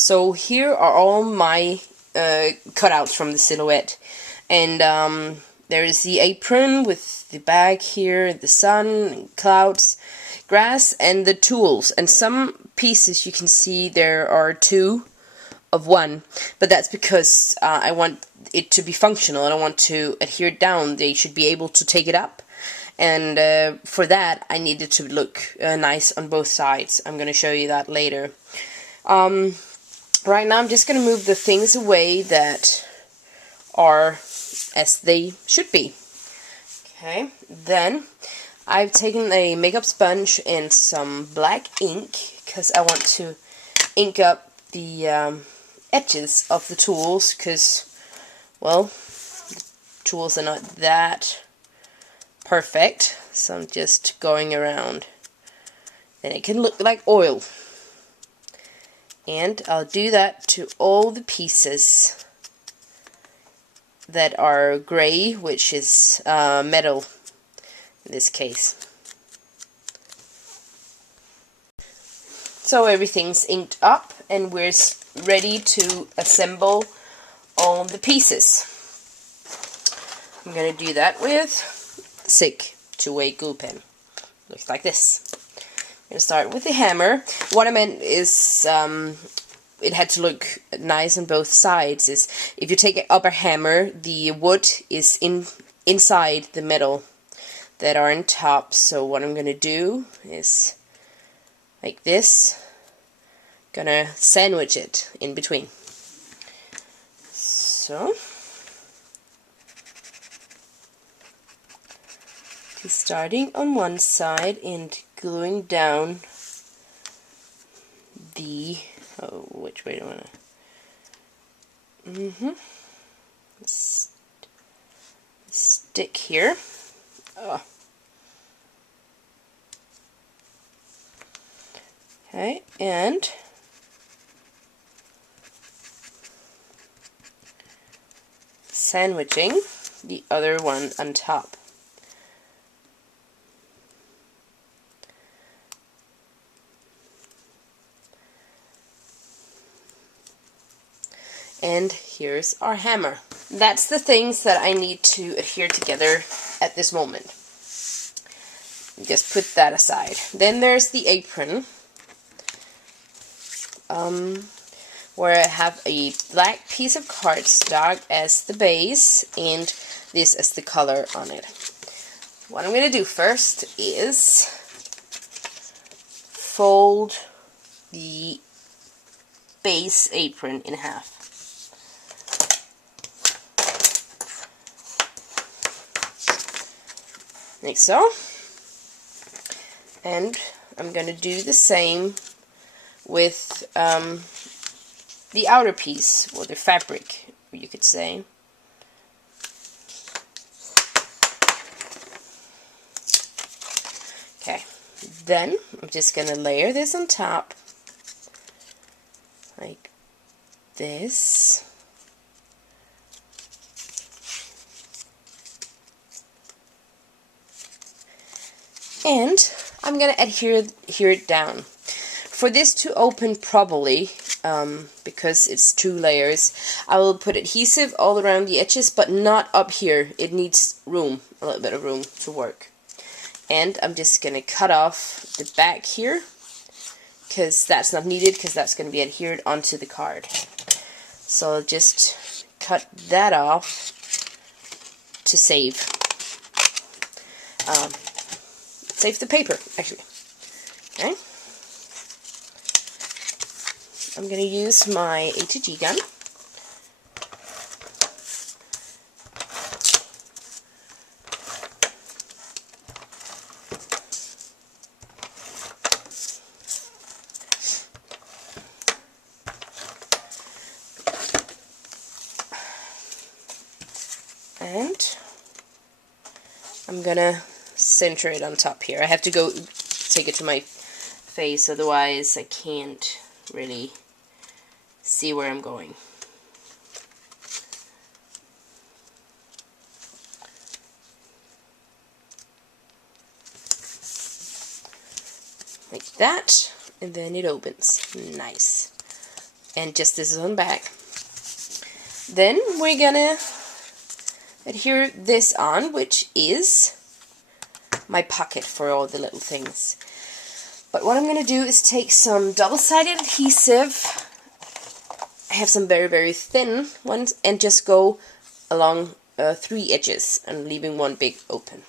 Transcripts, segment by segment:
So here are all my cutouts from the silhouette, and there is the apron with the bag here, the sun, clouds, grass, and the tools. And some pieces you can see there are two of one, but that's because I want it to be functional. I don't want to adhere it down. They should be able to take it up, and for that I need it to look nice on both sides. I'm going to show you that later. Right now I'm just going to move the things away that are as they should be. Okay, then I've taken a makeup sponge and some black ink because I want to ink up the edges of the tools, because, well, the tools are not that perfect, so I'm just going around. Then it can look like oil. And I'll do that to all the pieces that are gray, which is metal in this case. So everything's inked up and we're ready to assemble all the pieces. I'm going to do that with SIG two-way glue pen. Looks like this. I'm going to start with the hammer. What I meant is it had to look nice on both sides. Is if you take an upper hammer, the wood is inside the metal that are on top. So what I'm going to do is like this. Gonna sandwich it in between. So just starting on one side and gluing down the which way do I want to stick here. Okay, and sandwiching the other one on top. And here's our hammer. That's the things that I need to adhere together at this moment. Just put that aside. Then there's the apron, where I have a black piece of cardstock as the base and this as the color on it. What I'm going to do first is fold the base apron in half. Like so. And I'm going to do the same with the outer piece, or the fabric, you could say. Okay, then I'm just going to layer this on top, like this. And I'm going to adhere it down. For this to open properly, because it's 2 layers, I will put adhesive all around the edges, but not up here. It needs room, a little bit of room to work. And I'm just going to cut off the back here, because that's not needed, because that's going to be adhered onto the card. So I'll just cut that off to save the paper, actually. Okay. I'm going to use my A2G gun. And I'm going to center it on top here. I have to go take it to my face, otherwise I can't really see where I'm going. Like that, and then it opens. Nice. and just this is on the back. Then we're gonna adhere this on, which is my pocket for all the little things. But what I'm gonna do is take some double-sided adhesive. I have some very, very thin ones, and just go along 3 edges and leaving one big open.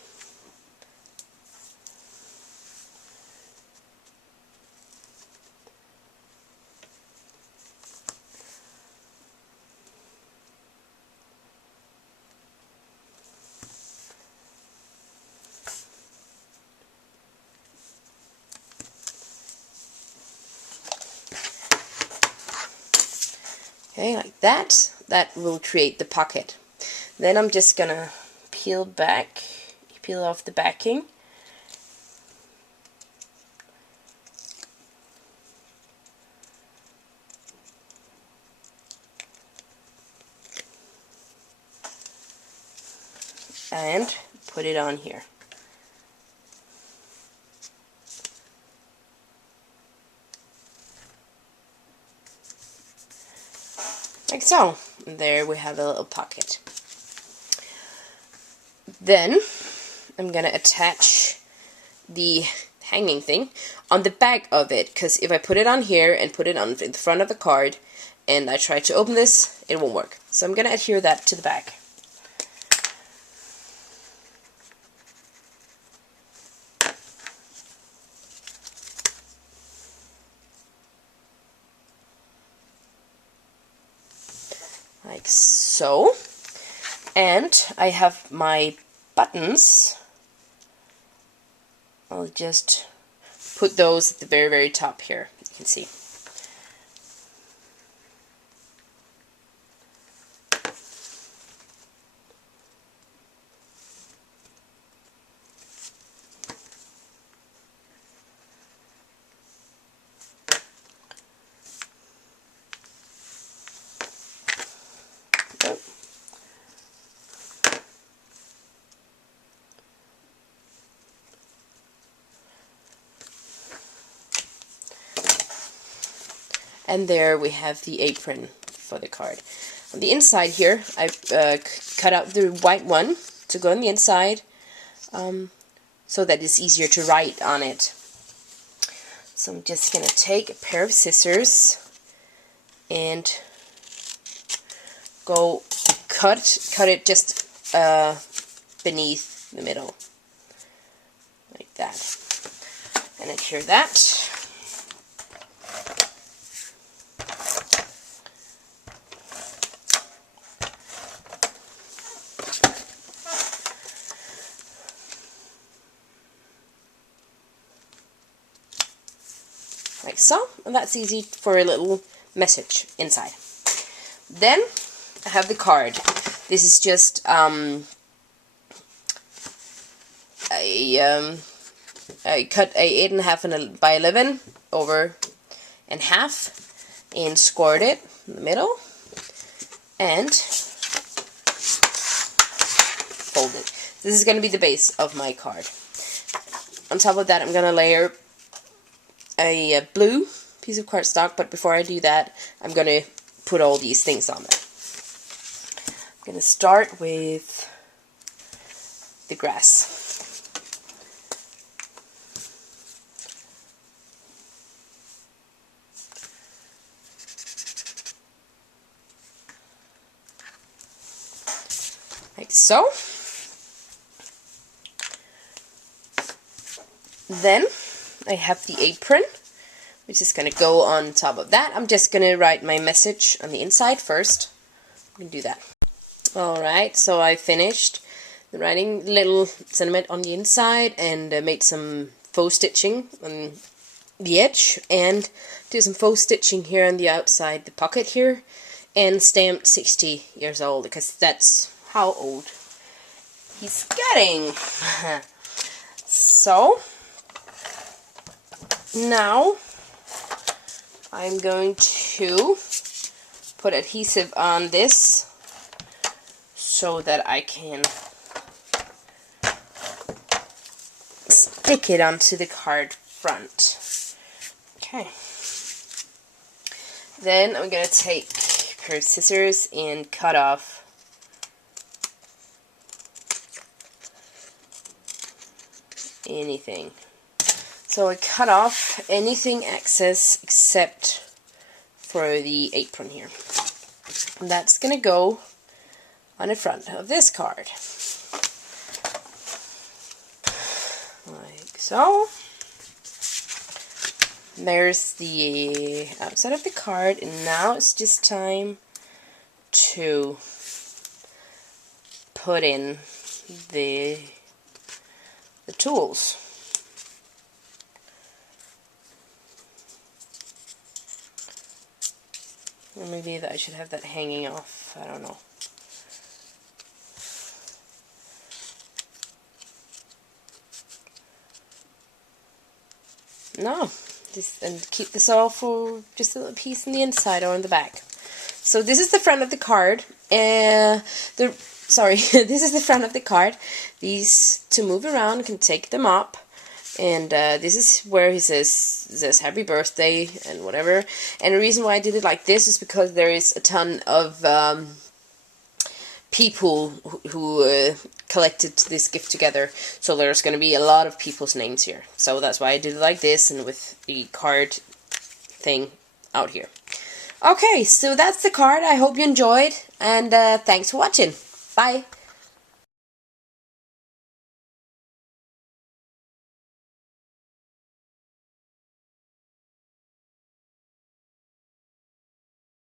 Okay, like that. That will create the pocket. Then I'm just gonna peel off the backing. And put it on here. Like so. And there we have a little pocket. Then I'm gonna attach the hanging thing on the back of it, because if I put it on here and put it on the front of the card and I try to open this, it won't work. So I'm gonna adhere that to the back. Like so. And I have my buttons. I'll just put those at the very, very top here. You can see. And there we have the apron for the card. On the inside here, I've cut out the white one to go on the inside, so that it's easier to write on it. So I'm just going to take a pair of scissors and go cut it just beneath the middle, like that, and adhere that. Like so, and that's easy for a little message inside. Then I have the card. This is just I cut a 8.5 by 11 over and half and scored it in the middle and fold it. This is going to be the base of my card. On top of that, I'm going to layer a blue piece of cardstock, but before I do that, I'm going to put all these things on there. I'm going to start with the grass. Like so. Then I have the apron, which is going to go on top of that. I'm just going to write my message on the inside first. I'm going to do that. Alright, so I finished writing little sentiment on the inside and made some faux stitching on the edge and do some faux stitching here on the outside, the pocket here, and stamped 60 years old because that's how old he's getting. So now I'm going to put adhesive on this so that I can stick it onto the card front. Okay. Then I'm gonna take a pair of scissors and cut off anything. So I cut off anything excess except for the apron here. And that's gonna go on the front of this card. Like so. There's the outside of the card, and now it's just time to put in the tools. Or maybe that I should have that hanging off, I don't know. No, and keep this all for just a little piece in the inside or in the back. So this is the front of the card. This is the front of the card. These, to move around, you can take them up. And this is where he says happy birthday and whatever. And the reason why I did it like this is because there is a ton of people who collected this gift together. So there's going to be a lot of people's names here. So that's why I did it like this and with the card thing out here. Okay, so that's the card. I hope you enjoyed, and thanks for watching. Bye!